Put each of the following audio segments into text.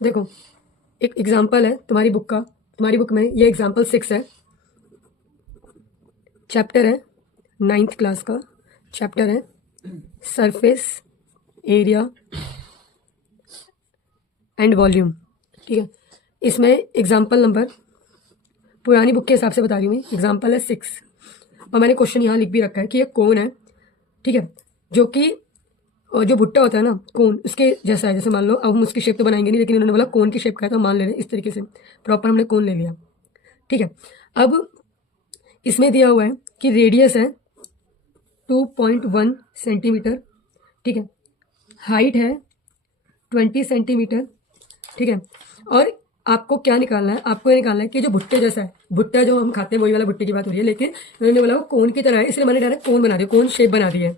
देखो, एक एग्जाम्पल है तुम्हारी बुक में ये एग्जाम्पल 6 है। चैप्टर है 9th क्लास का, चैप्टर है सरफेस एरिया एंड वॉल्यूम। ठीक है, इसमें एग्जाम्पल नंबर पुरानी बुक के हिसाब से बता रही हूँ मैं, एग्जाम्पल है 6 और मैंने क्वेश्चन यहाँ लिख भी रखा है कि ये कौन है। ठीक है, जो कि जो भुट्टा होता है ना कोन, उसके जैसा है। जैसे मान लो, अब हम उसकी शेप तो बनाएंगे नहीं, लेकिन इन्होंने बोला कोन की शेप का है तो मान ले रहे हैं इस तरीके से, प्रॉपर हमने कोन ले लिया। ठीक है, अब इसमें दिया हुआ है कि रेडियस है 2.1 सेंटीमीटर। ठीक है, हाइट है 20 सेंटीमीटर। ठीक है, और आपको क्या निकालना है, आपको ये निकालना है कि जो भुट्टे जैसा है, भुट्टा जो हम खाते हैं वही वाला भुट्टे की बात हो रही है, लेकिन उन्होंने बोला वो कोन की तरह है, इसलिए मैंने डायरेक्ट कोन बना दिया, कोन शेप बना दी है।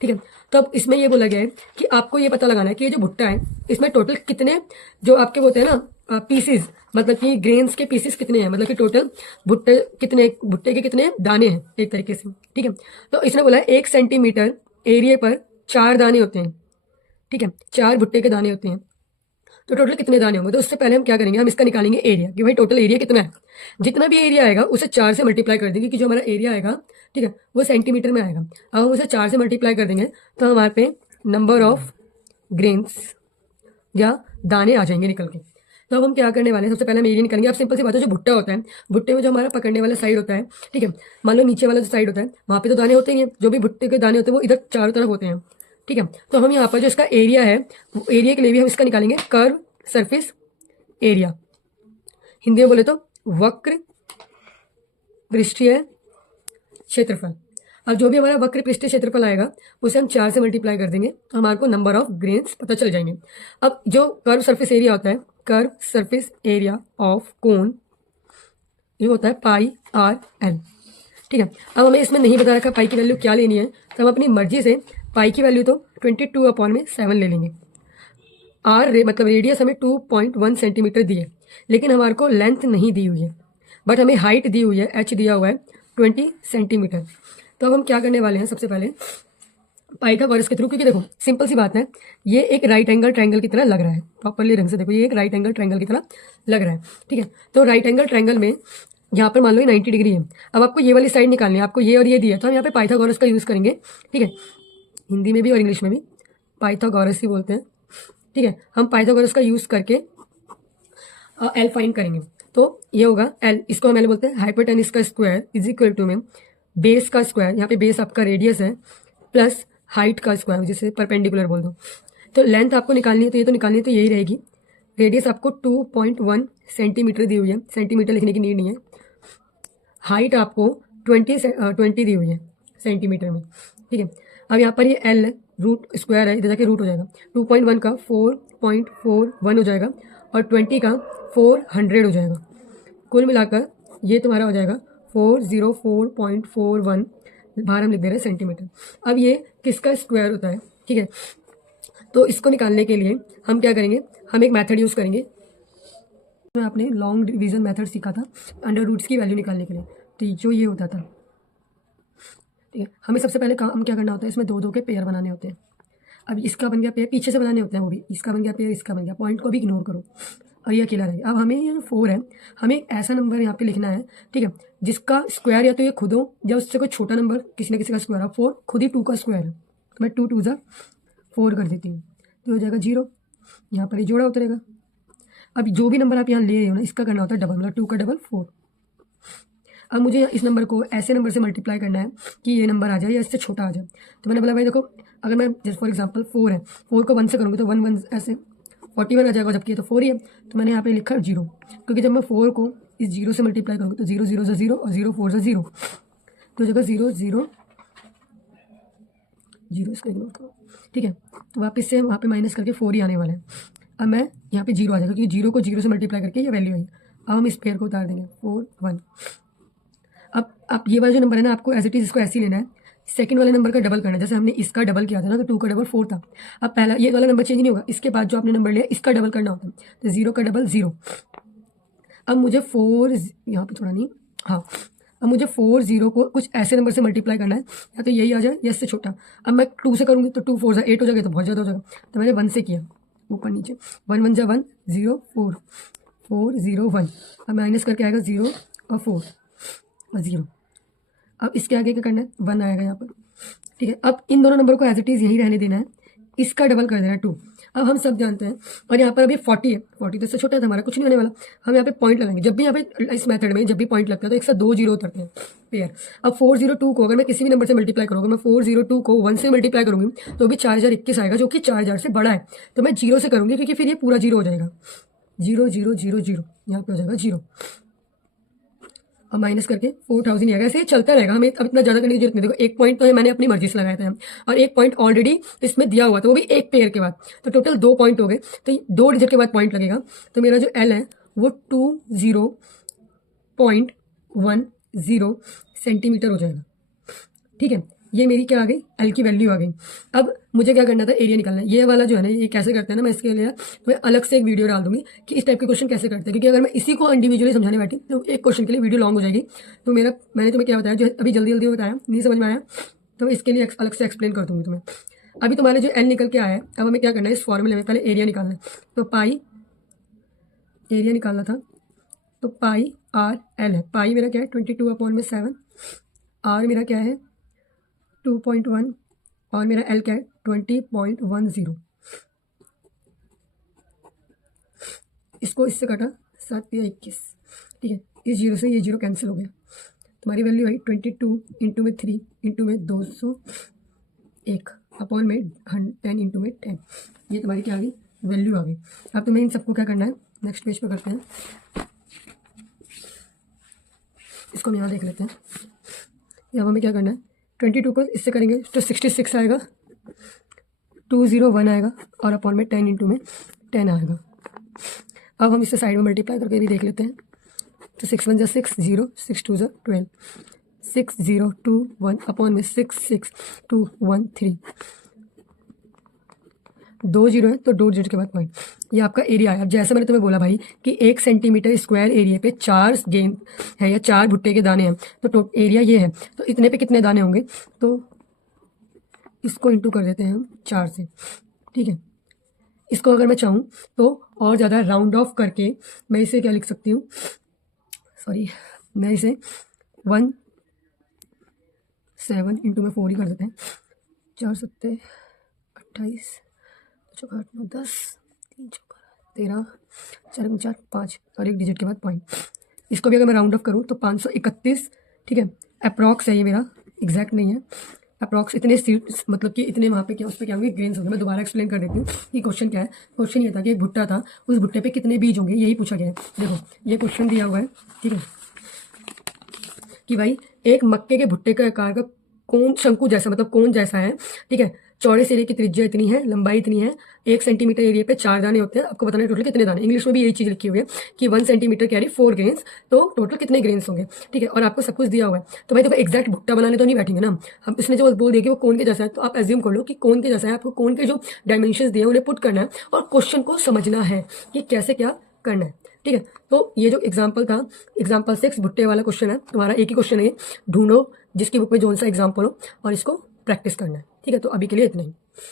ठीक है, तो अब इसमें ये बोला गया है कि आपको ये पता लगाना है कि ये जो भुट्टा है इसमें टोटल कितने जो आपके होते हैं ना पीसीज, मतलब कि ग्रेन्स के पीसेस कितने हैं, मतलब कि टोटल भुट्टे के कितने दाने हैं एक तरीके से। ठीक है, तो इसने बोला है 1 सेंटीमीटर एरिया पर 4 दाने होते हैं। ठीक है, 4 भुट्टे के दाने होते हैं, तो टोटल कितने दाने होंगे। तो उससे पहले हम क्या करेंगे, हम इसका निकालेंगे एरिया कि भाई टोटल एरिया कितना है। जितना भी एरिया आएगा उसे 4 से मल्टीप्लाई कर देंगे कि जो हमारा एरिया आएगा, ठीक है, वो सेंटीमीटर में आएगा। अब हम उसे 4 से मल्टीप्लाई कर देंगे तो हमारे पे नंबर ऑफ ग्रेन्स या दाने आ जाएंगे निकल के। तो अब हम क्या करने वाले हैं, सबसे पहले हम एरिया निकालेंगे। अब सिंपल सी बात है, जो भुट्टा होता है, भुट्टे में जो हमारा पकड़ने वाला साइड होता है, ठीक है, मान लो नीचे वाला जो साइड होता है वहाँ पे तो दाने होते ही हैं, जो भी भुट्टे के दाने होते हैं वो इधर चारों तरफ होते हैं। ठीक है, तो हम यहाँ पर जो इसका एरिया है, एरिया के लिए भी हम इसका निकालेंगे कर्व सरफेस एरिया, हिंदी में बोले तो वक्र पृष्ठीय क्षेत्रफल। अब जो भी हमारा वक्र पृष्ठीय क्षेत्रफल आएगा उसे हम 4 से मल्टीप्लाई कर देंगे तो हमारे को नंबर ऑफ ग्रेन्स पता चल जाएंगे। अब जो कर्व सरफेस एरिया होता है, curve surface area of cone, ये होता है पाई आर एल। ठीक है, अब हमें इसमें नहीं बता रखा पाई की वैल्यू क्या लेनी है, तो हम अपनी मर्जी से पाई की वैल्यू तो 22/7 ले लेंगे। मतलब रेडियस हमें 2.1 सेंटीमीटर दी है, लेकिन हमारे को लेंथ नहीं दी हुई है, बट हमें हाइट दी हुई है, एच दिया हुआ है 20 सेंटीमीटर। तो अब हम क्या करने वाले हैं, सबसे पहले पाइथागोरस के थ्रू, क्योंकि देखो सिंपल सी बात है, ये एक राइट एंगल ट्रायंगल की तरह लग रहा है, प्रॉपरली ढंग से देखो, ये एक राइट एंगल ट्रायंगल की तरह लग रहा है। ठीक है, तो राइट एंगल ट्रायंगल में यहाँ पर मान लो ये 90 डिग्री है। अब आपको ये वाली साइड निकालनी है, आपको ये और ये दिया है, तो हम यहाँ पे पाइथागोरस का यूज़ करेंगे। ठीक है, हिंदी में भी और इंग्लिश में भी पाइथागोरस ही बोलते हैं। ठीक है, हम पाइथागोरस का यूज़ करके एल फाइंड करेंगे। तो ये होगा एल, इसको हम एल बोलते हैं, हाइपोटेनस का स्क्वायर इज इक्वल टू में बेस का स्क्वायर, यहाँ पे बेस आपका रेडियस है, प्लस हाइट का स्क्वायर जिसे परपेंडिकुलर बोल दो। तो लेंथ आपको निकालनी है, तो ये तो निकालनी है, तो यही रहेगी। रेडियस आपको 2.1 सेंटीमीटर दी हुई है, सेंटीमीटर लिखने की नीड नहीं है। हाइट आपको 20 दी हुई है सेंटीमीटर में। ठीक है, अब यहाँ पर ये एल रूट स्क्वायर है, इधर जाके रूट हो जाएगा, 2.1 का 4.41 हो जाएगा और 20 का 400 हो जाएगा। कुल मिलाकर ये तुम्हारा हो जाएगा 404.41, बाहर हम लिख दे रहे हैं सेंटीमीटर। अब ये किसका स्क्वायर होता है, ठीक है, तो इसको निकालने के लिए हम क्या करेंगे, हम एक मेथड यूज़ करेंगे। मैं आपने लॉन्ग डिवीजन मेथड सीखा था अंडर रूट्स की वैल्यू निकालने के लिए, तो जो ये होता था। ठीक है, हमें सबसे पहले काम क्या करना होता है, इसमें 2-2 के पेयर बनाने होते हैं। अब इसका बन गया पेयर, पीछे से बनाने होते हैं वो भी, इसका बन गया पेयर, इसका बन गया, पॉइंट को भी इग्नोर करो और ये अकेला रहेगा। अब हमें ये 4 है, हमें एक ऐसा नंबर यहाँ पे लिखना है, ठीक है, जिसका स्क्वायर या तो ये खुद हो या उससे कोई छोटा नंबर किसी न किसी का स्क्वायर हो। 4 खुद ही 2 का स्क्वायर है, तो मैं 2 2 4 कर देती हूँ, तो हो जाएगा 0, यहाँ पर ये जोड़ा उतरेगा। अब जो भी नंबर आप यहाँ ले रहे हो ना, इसका करना होता है डबल, मतलब 2 का डबल 4। अब मुझे इस नंबर को ऐसे नंबर से मल्टीप्लाई करना है कि ये नंबर आ जाए या इससे छोटा आ जाए। तो मैंने बोला भाई देखो, अगर मैं जैसे फॉर एग्जांपल 4 है, 4 को 1 से करूँगी तो 1 1 ऐसे 41 आ जाएगा, जबकि ये तो 4 ही है, तो मैंने यहाँ पे लिखा 0, क्योंकि जब मैं 4 को इस 0 से मल्टीप्लाई करूँगी तो 0 0 से 0 और 0 4 से 0, तो जगह 0 0 0 इसको इग्नोर करो। ठीक है, तो वापस से वहाँ पे माइनस करके 4 ही आने वाला है। अब मैं यहाँ पे 0 आ जाएगा, क्योंकि 0 को 0 से मल्टीप्लाई करके ये वैल्यू आई। अब हम इस पेयर को उतार देंगे 4 1। अब ये वाला जो नंबर है ना, आपको एज इट इज इसको ऐसे ही लेना है, सेकंड वाले नंबर का डबल करना है। जैसे हमने इसका डबल किया था ना, तो 2 का डबल 4 था। अब पहला ये वाला नंबर चेंज नहीं होगा, इसके बाद जो आपने नंबर लिया इसका डबल करना होता है, तो 0 का डबल 0। अब मुझे 4 यहाँ पे थोड़ा नहीं, हाँ, अब मुझे 4 0 को कुछ ऐसे नंबर से मल्टीप्लाई करना है, या तो यही आ जाए या इससे छोटा। अब मैं 2 से करूँगी तो 2 4 8 हो जाएगा, तो बहुत ज़्यादा हो जाएगा, तो मैंने 1 से किया। ऊपर नीचे, 1 1 जा 1, 0 4 4 0 1, अब माइनस करके आएगा 0 और 4 और 0। अब इसके आगे क्या करना है, 1 आएगा यहाँ पर, ठीक है। अब इन दोनों नंबर को एज इट इज़ यही रहने देना है, इसका डबल कर देना है 2। अब हम सब जानते हैं, और यहाँ पर अभी 40 है, 40 तो इससे छोटा है तो हमारा कुछ नहीं होने वाला। हम यहाँ पे पॉइंट लगाएंगे, जब भी यहाँ पे इस मेथड में जब भी पॉइंट लगता है तो एक साथ 2 जीरो उतरते हैं पेयर। अब 402 को अगर मैं किसी भी नंबर से मल्टीप्लाई करूँगा, मैं 402 को 1 से मल्टीप्लाई करूँगी तो भी 4021 आएगा, जो कि 4000 से बड़ा है। तो मैं 0 से करूँगी क्योंकि फिर ये पूरा 0 हो जाएगा, 0 0 0 0, यहाँ पे हो जाएगा 0 और माइनस करके 4000 आएगा। ऐसे ये चलता रहेगा, हमें अब इतना ज़्यादा करने की जरूरत नहीं। देखो एक पॉइंट तो मैंने अपनी मर्जी से लगाया था और एक पॉइंट ऑलरेडी इसमें दिया हुआ था, वो भी एक पेयर के बाद, तो टोटल 2 पॉइंट हो गए। तो 2 डिजिट के बाद पॉइंट लगेगा, तो मेरा जो एल है वो 20.10 सेंटीमीटर हो जाएगा, ठीक है। ये मेरी क्या आ गई, एल की वैल्यू आ गई। अब मुझे क्या करना था, एरिया निकालना है। ये वाला जो है ना, ये कैसे करते हैं ना, मैं इसके लिए मैं अलग से एक वीडियो डाल दूंगी कि इस टाइप के क्वेश्चन कैसे करते हैं, क्योंकि अगर मैं इसी को इंडिविजुअली समझाने बैठी तो एक क्वेश्चन के लिए वीडियो लॉन्ग हो जाएगी। तो मैंने तुम्हें क्या बताया, जो अभी जल्दी जल्दी बताया नहीं समझ में आया, तो इसके लिए अलग से एक्सप्लेन कर दूंगी तुम्हें। अभी तुम्हारे जो एल निकल के आया है, अब हमें क्या करना है, इस फॉर्मूले में पहले एरिया निकालना है। तो पाई एरिया निकालना था, तो पाई आर एल है। पाई मेरा क्या है 22/7, आर मेरा क्या है 2.1 और मेरा एल क्या है 20.10। इसको इससे काटा 7 या 21, ठीक है। इस 0 से ये 0 कैंसिल हो गया, तुम्हारी वैल्यू आई 22 इंटू में 3 इंटू में 201 अपॉन में 10 इंटू में 10। ये तुम्हारी क्या आ गई, वैल्यू आ गई। अब तुम्हें इन सबको क्या करना है, नेक्स्ट पेज पे करते हैं, इसको हम यहाँ देख लेते हैं। यहाँ हमें क्या करना है, 22 को इससे करेंगे तो 66 आएगा, 201 आएगा और अपॉन में 10 इंटू में 10 आएगा। अब हम इसे साइड में मल्टीप्लाई करके भी देख लेते हैं। तो 6 1 जा 6 0, 6 2 जा 12, 6 0 2 1 अपॉन में 6 6 2 1 3, 2 0 है तो 2 डिजिट के बाद पॉइंट। ये आपका एरिया है। अब जैसे मैंने तुम्हें बोला भाई कि 1 सेंटीमीटर स्क्वायर एरिया पे 4 गेंद है या 4 भुट्टे के दाने हैं, तो एरिया ये है, तो इतने पे कितने दाने होंगे, तो इसको इंटू कर देते हैं हम 4 से, ठीक है। इसको अगर मैं चाहूँ तो और ज़्यादा राउंड ऑफ करके मैं इसे क्या लिख सकती हूँ, सॉरी, मैं इसे 1 7 इंटू में 4 ही कर देते हैं, 4 7 28 4 8 9 10 3 13 4 4 5 और 1 डिजिट के बाद पॉइंट। इसको भी अगर मैं राउंड ऑफ करूँ तो 531, ठीक है। अप्रॉक्स है ये मेरा, एग्जैक्ट नहीं है, अप्रॉक्स इतने सीड्स, मतलब कि इतने वहाँ पे क्या उस पर क्या होंगे, ग्रेन्स होंगे। मैं दोबारा एक्सप्लेन कर देती हूँ कि क्वेश्चन क्या है। क्वेश्चन ये था कि एक भुट्टा था, उस भुट्टे पे कितने बीज होंगे, यही पूछा गया है। देखो ये क्वेश्चन दिया हुआ है, ठीक है, कि भाई एक मक्के के भुट्टे के आकार का कोन शंकु जैसा, मतलब कोन जैसा है, ठीक है। चौड़े सिरे की त्रिज्या इतनी है, लंबाई इतनी है, 1 सेंटीमीटर एरिया पे 4 दाने होते हैं। आपको बताना है टोटल कितने दाने। इंग्लिश में भी यही चीज़ लिखी हुई है कि 1 सेंटीमीटर कैरी 4 ग्रेन्स, तो टोटल कितने ग्रेन्स होंगे, ठीक है। और आपको सब कुछ दिया हुआ है। तो भाई देखो एग्जैक्ट भुट्टा बनाने तो नहीं बैठेंगे ना हम, इसने जो बोल दिया कि वो कोन के जैसा है, तो आप एज्यूम कर लो कि कोन के जैसा है। आपको कोन के जो डायमेंशन दिए उन्हें पुट करना है और क्वेश्चन को समझना है कि कैसे क्या करना है, ठीक है। तो ये जो एग्जाम्पल था, एग्जाम्पल 6 भुट्टे वाला क्वेश्चन है, तुम्हारा एक ही क्वेश्चन है, ढूंढो जिसकी बुक में जो सा एग्जाम्पल हो और इसको प्रैक्टिस करना है, ठीक है। तो अभी के लिए इतना ही।